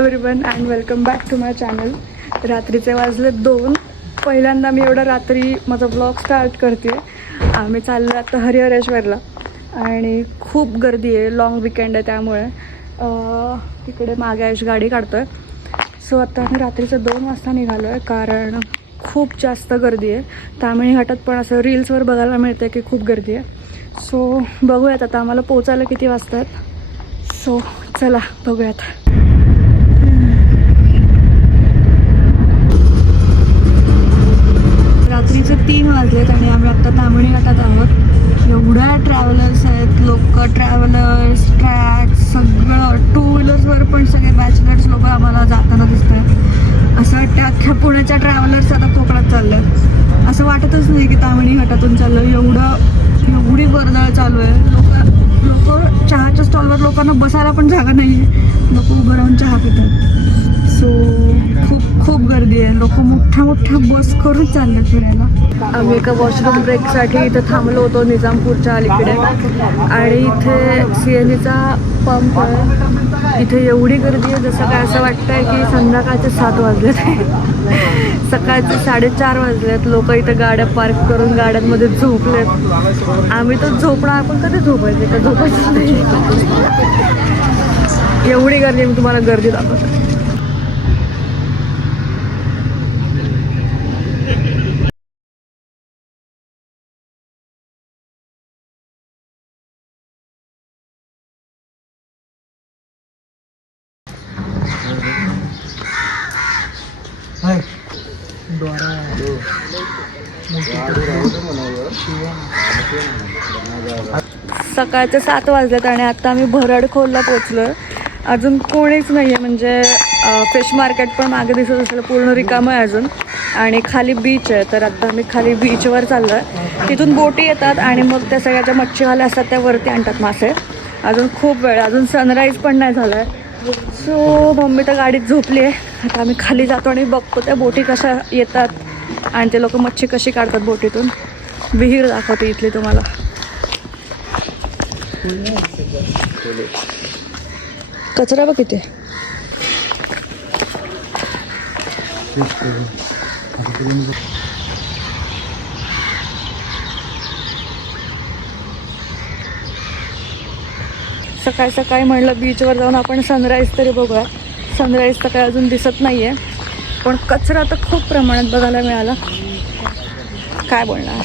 Everyone and welcome back to my channel. रात्रीचे वाजले 2. पहिल्यांदा मी एवढा रात्री माझा ब्लॉग स्टार्ट करते. आम्ही चाललो आता हरिहरेश्वरला आणि खूप गर्दी आहे. लॉंग विकेंड आहे त्यामुळे तिकडे मागे आयुष गाडी काढतो आहे. सो आता आम्ही रात्रीचे 2 वाजता निघालो आहे कारण खूप जास्त गर्दी आहे. तामिणी घाटात पण असं रील्सवर बघायला मिळते की खूप गर्दी आहे. सो बघूयात आता आम्हाला पोचायला किती वाजतात. सो चला बघूयात. रात्रीचे 3 वाजलेत आणि आम्ही आत्ता तामिणी घाटात आहोत. एवढ्या ट्रॅव्हलर्स आहेत, लोक, ट्रॅव्हलर्स, ट्रॅक्स, सगळं 2 व्हीलर्सवर पण सगळे बॅचलर्स लोक आम्हाला जाताना दिसत आहेत. असं वाटतं अख्ख्या पुण्याच्या ट्रॅव्हलर्स आता कोकणात चालले आहेत. असं वाटतच नाही की तामिणी घाटातून चाललं. एवढी वर्दळ चालू आहे. लोक चहाच्या स्टॉलवर लोकांना बसायला पण जागा नाही आहे. लोक उभं राहून चहा पितात. सो खूप गर्दी आहे. लोक मोठ्या बस करून चालले फिरायला. आम्ही एका वॉशरूम ब्रेकसाठी इथे थांबलो होतो निजामपूरच्या अलीकडे आणि इथे CNGचा पंप आहे. इथे एवढी गर्दी आहे जसं काय असं वाटतं आहे की संध्याकाळचे 7 वाजलेत. सकाळचे 4:30 वाजलेत. लोक इथे गाड्या पार्क करून गाड्यांमध्ये झोपलेत. आम्ही तर झोपणार, आपण कधी झोपायचे का? झोपायचं नाही. एवढी गर्दी. मी तुम्हाला गर्दी दाखवते. सकाळचे 7 वाजलेत आणि आता आम्ही भरडखोलला पोचलो आहे. अजून कोणीच नाही आहे. म्हणजे फिश मार्केट पण मागे दिसत असेल पूर्ण रिकामं आहे अजून. आणि खाली बीच आहे. तर आता आम्ही खाली बीचवर चाललो आहे. तिथून बोटी येतात आणि मग त्या सगळ्या ज्या मच्छीवाल्या असतात त्या वरती आणतात मासे. अजून खूप वेळ, अजून सनराईज पण नाही झाला आहे. सो मम्मी तर गाडीत झोपली आहे. आता आम्ही खाली जातो आणि बघतो त्या बोटी कशा येतात आणि ते लोक मच्छी कशी काढतात बोटीतून. विहीर दाखवते इथली तुम्हाला. कचरा बघ किती. सकाळी म्हणलं बीचवर जाऊन आपण सनराईज तरी बघूया. सनराईज तर काय अजून दिसत नाही आहे पण कचरा तर खूप प्रमाणात बघायला मिळाला. काय बोलणार.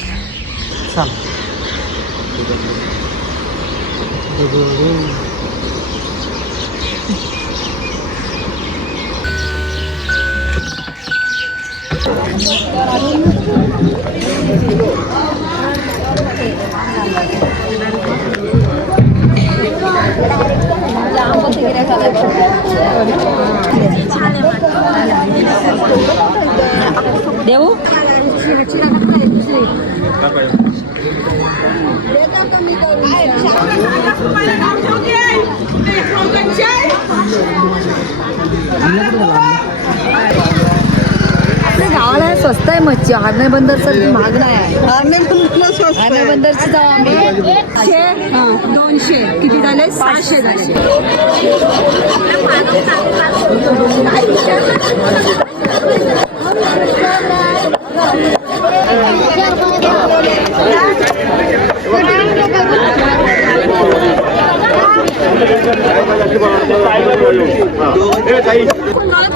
देऊ गावाला स्वस्त आहे मच्छी. हार्ने बंदरचं महाग नाही आहे. हार्ने बंदरची जाऊ आम्ही 200 किती झाले? 600 झाले.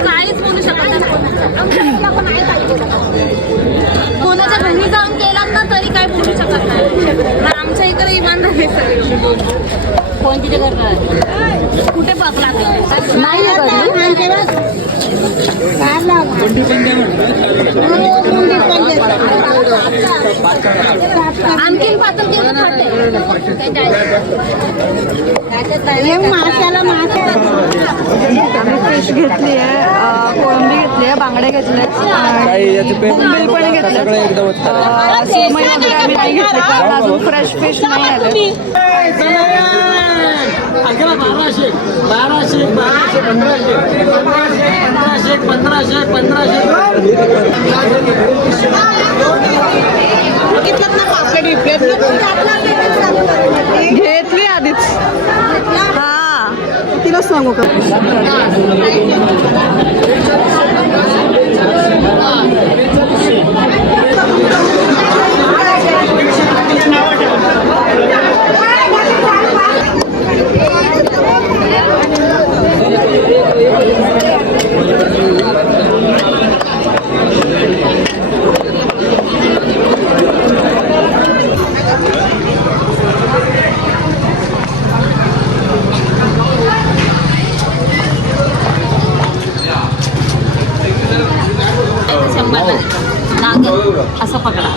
काहीच बोलू शकत कोणाच्या घरी जाऊन केला ना तरी काय बोलू शकत नाही. आमच्या इकडे इमानदारी सगळी. कोण तिथे करणार कुठे पकला नाही आणखीन पातळ केलं माशाला. आम्ही फिश घेतली आहे, कोळंबी घेतली आहे, बांगडे घेतले, बोंबील पण घेतले. सुरमई वगैरे आम्ही नाही घेतली कारण अजून फ्रेश फिश नाही आले. 1200 1200 1500 1500 घेतली आधीच. हा खरंच सांगू का? असं पकडा.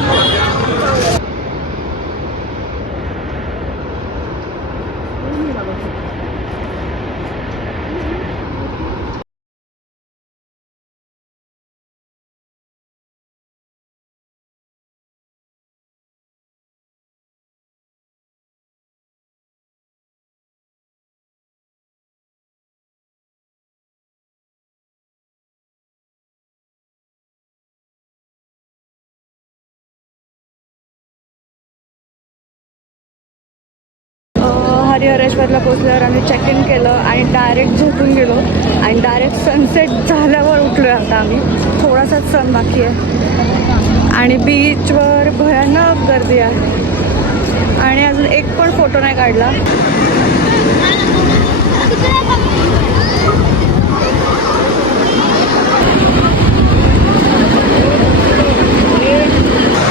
हरिहरेश्वरला पोचल्यावर आम्ही चेक इन केलं आणि डायरेक्ट झोपून गेलो आणि डायरेक्ट सनसेट झाल्यावर उठलो आता आम्ही. थोडासाच सन बाकी आहे आणि बीचवर भयानक गर्दी आहे आणि अजून एक पण फोटो नाही काढला.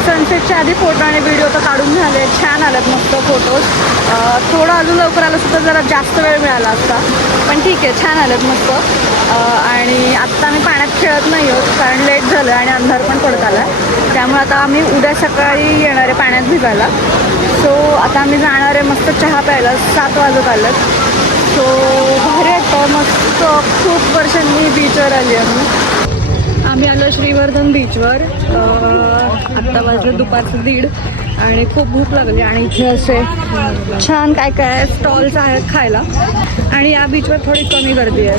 सनसेटच्या आधी फोटो आणि व्हिडिओ तर काढून झाले, छान आलेत मस्त फोटोज. थोडं अजून लवकर आलं सुद्धा जरा जास्त वेळ मिळाला असता, पण ठीक आहे, छान आलेत मस्त. आणि आत्ता आम्ही पाण्यात खेळत नाही आहोत कारण लेट झालं आणि अंधार पण पडत आला, त्यामुळे आता आम्ही उद्या सकाळी येणार आहे पाण्यात भिजायला. सो आता आम्ही जाणार आहे मस्त चहा प्यायला. 7 वाजत आलं. सो भारी वाटतं मस्त. खूप वर्षांनी बीचवर आली आम्ही आलो श्रीवर्धन बीचवर. आत्ता वाजलं दुपारचं 1:30 आणि खूप भूक लागली आणि इथे असे छान काय काय स्टॉल्स आहेत खायला आणि या बीचवर थोडी कमी गर्दी आहे.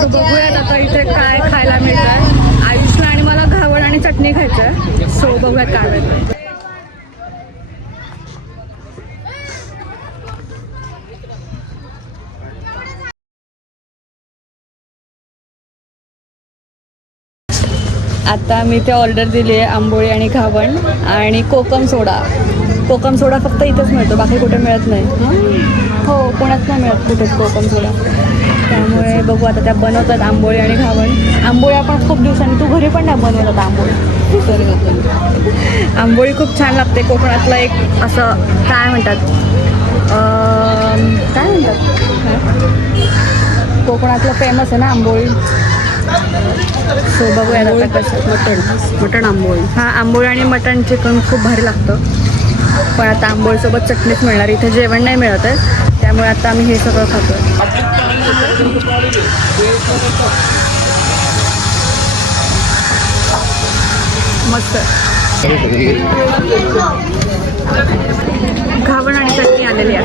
सो बघूयात आता इथे काय खायला मिळतं आहे. आयुषला आणि मला घावण आणि चटणी खायचं आहे. सो बघूयात काय मिळतं. आता मी ते ऑर्डर दिली आहे आंबोळी आणि घावण आणि कोकम सोडा. कोकम सोडा फक्त इथंच मिळतो, बाकी कुठे मिळत नाही. हो, पुण्यात नाही मिळत कुठेच कोकम सोडा. त्यामुळे बघू आता त्या बनवतात आंबोळी आणि घावण. आंबोळी आपण खूप दिवसांनी, तू घरी पण नाही बनवत आता आंबोळी? आंबोळी खूप छान लागते. कोकणातलं एक असं काय म्हणतात कोकणातलं फेमस आहे ना आंबोळी. सो बघूया आता कसं. मटण आंबोळी. हां, आंबोळी आणि मटण चिकन खूप भारी लागतं. पण आता आंबोळीसोबत चटणीच मिळणार. इथे जेवण नाही मिळत आहे, त्यामुळे आता आम्ही हे सगळं खातो. मस्त घावण आणि चटणी आलेली आहे.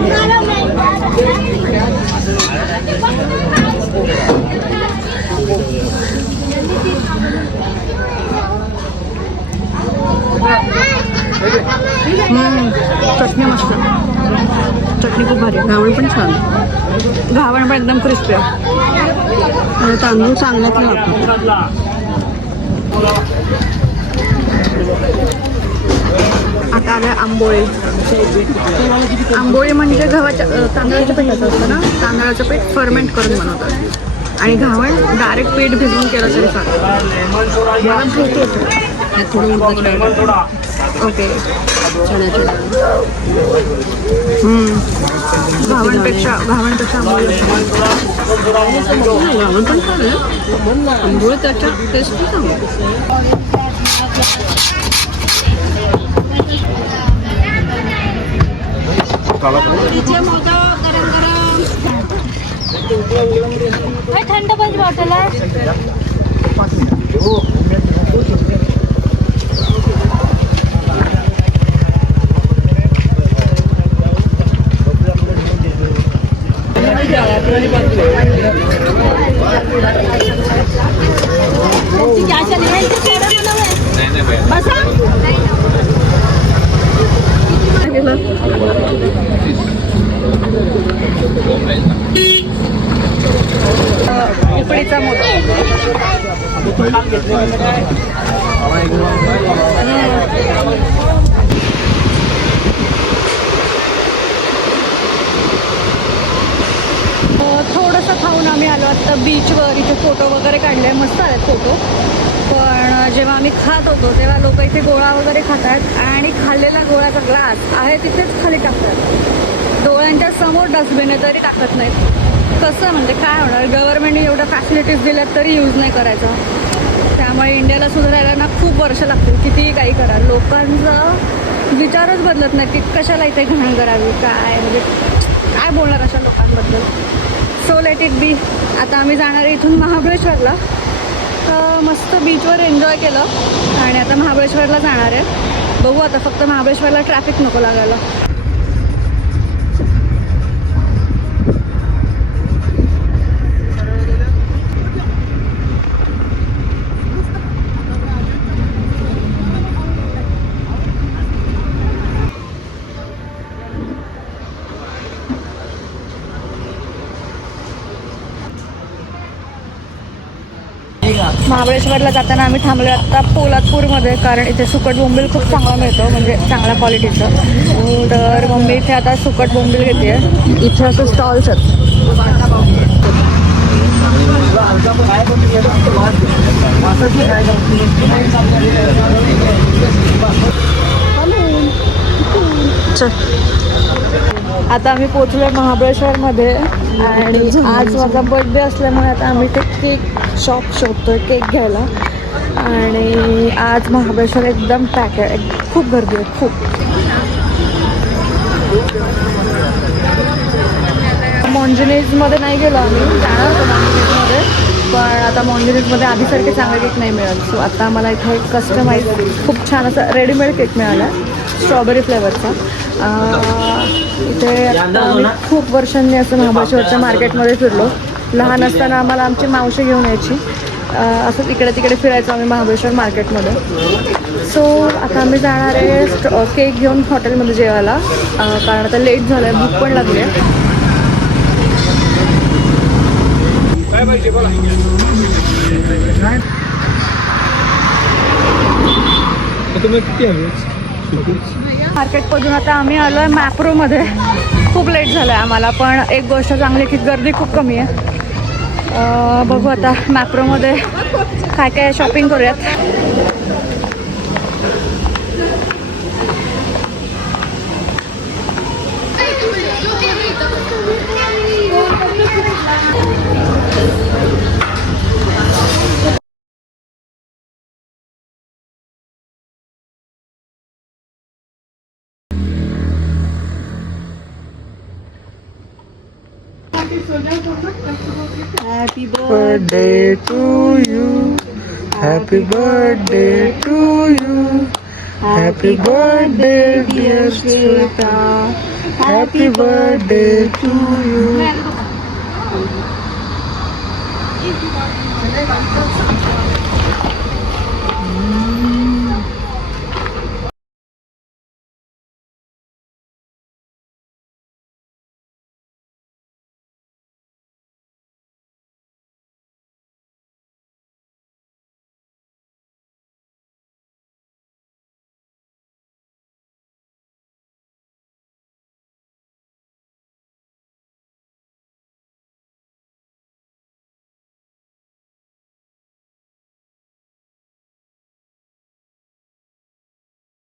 चटणी मस्त. चटणी खूप भारी आहे. घावण पण छान. घावण पण एकदम क्रिस्पी आहे आणि तांदूळ चांगल्यातले वापरतात. आता आल्या आंबोळी. आंबोळी म्हणजे गव्हाच्या तांदळाच्या पिठाचं असतं ना. तांदळाचं पीठ फर्मेंट करून बनवतात आणि घावण डायरेक्ट पीठ भिजवून केलं तरी चालतं. ओके. घावणपेक्षा आंबोळी. घावण पण चालेल, आंबोळी त्याच्या टेस्टी चांगली. थंड पाहिजे बॉटल आहे. उकडीचा मोदक. थोडंसं खाऊन आम्ही आलो आत्ता बीचवर. इथे फोटो वगैरे काढले, मस्त आले फोटो. पण जेव्हा आम्ही खात होतो तेव्हा लोक इथे गोळा वगैरे खातात आणि खाल्लेला गोळ्याचा ग्लास आहे तिथेच खाली टाकतात. डोळ्यांच्या समोर डस्टबिन आहे तरी टाकत नाहीत. कसं म्हणजे काय होणार? गव्हर्नमेंटने एवढ्या फॅसिलिटीज दिल्यात तरी यूज नाही करायचा. त्यामुळे इंडियाला सुधारायला ना खूप वर्ष लागतील, कितीही काही करा. लोकांचा विचारच बदलत नाही की कशाला इथे घाण करावी. काय म्हणजे काय बोलणार अशा लोकांबद्दल. So let it be. आता आम्ही जाणार आहे इथून महाबळेश्वरला. तर मस्त बीचवर एन्जॉय केलं आणि आता महाबळेश्वरला जाणार आहे. बघू आता, फक्त महाबळेश्वरला ट्रॅफिक नको लागायला. महाबळेश्वरला जाताना आम्ही थांबलो आता पोलादपूरमध्ये, कारण इथे सुकट बोंबील खूप चांगला मिळतो, म्हणजे चांगल्या क्वालिटीचं. तर मम्मी इथे आता सुकट बोंबील घेते. इथे असं स्टॉल्स आहेत. चल, आता आम्ही पोचलो महाबळेश्वरमध्ये आणि आज माझा बर्थडे असल्यामुळे आता आम्ही ते केक शॉप शोधतोय केक घ्यायला. आणि आज महाबळेश्वर एकदम पॅक आहे, खूप गर्दी आहे खूप. मॉन्जिनीजमध्ये नाही गेलो आम्ही, जाणार होतो मॉन्जिनीजमध्ये, पण आता मॉन्जिनीजमध्ये आधीसारखे चांगले केक नाही मिळाले. सो आता आम्हाला इथे एक कस्टमाइज खूप छान असा रेडीमेड केक मिळाला स्ट्रॉबेरी फ्लेवरचा. इथे आता आम्ही खूप वर्षांनी असं महाबळेश्वरच्या मार्केटमध्ये फिरलो. लहान असताना आम्हाला आमची मावशी घेऊन यायची, असं इकडे तिकडे फिरायचं आम्ही महाबळेश्वर मार्केटमध्ये. सो आता आम्ही जाणार आहे केक घेऊन हॉटेलमध्ये जेवायला, कारण आता लेट झालं आहे, भूक पण लागली आहे. मार्केटमधून आता आम्ही आलो आहे मॅप्रोमध्ये. खूप लेट झालं आहे आम्हाला, पण एक गोष्ट चांगली की गर्दी खूप कमी आहे. बघू आता मॅप्रोमध्ये काय काय शॉपिंग करूयात. Happy birthday to you. Happy birthday to you. Happy birthday dear Shweta. Happy birthday to you.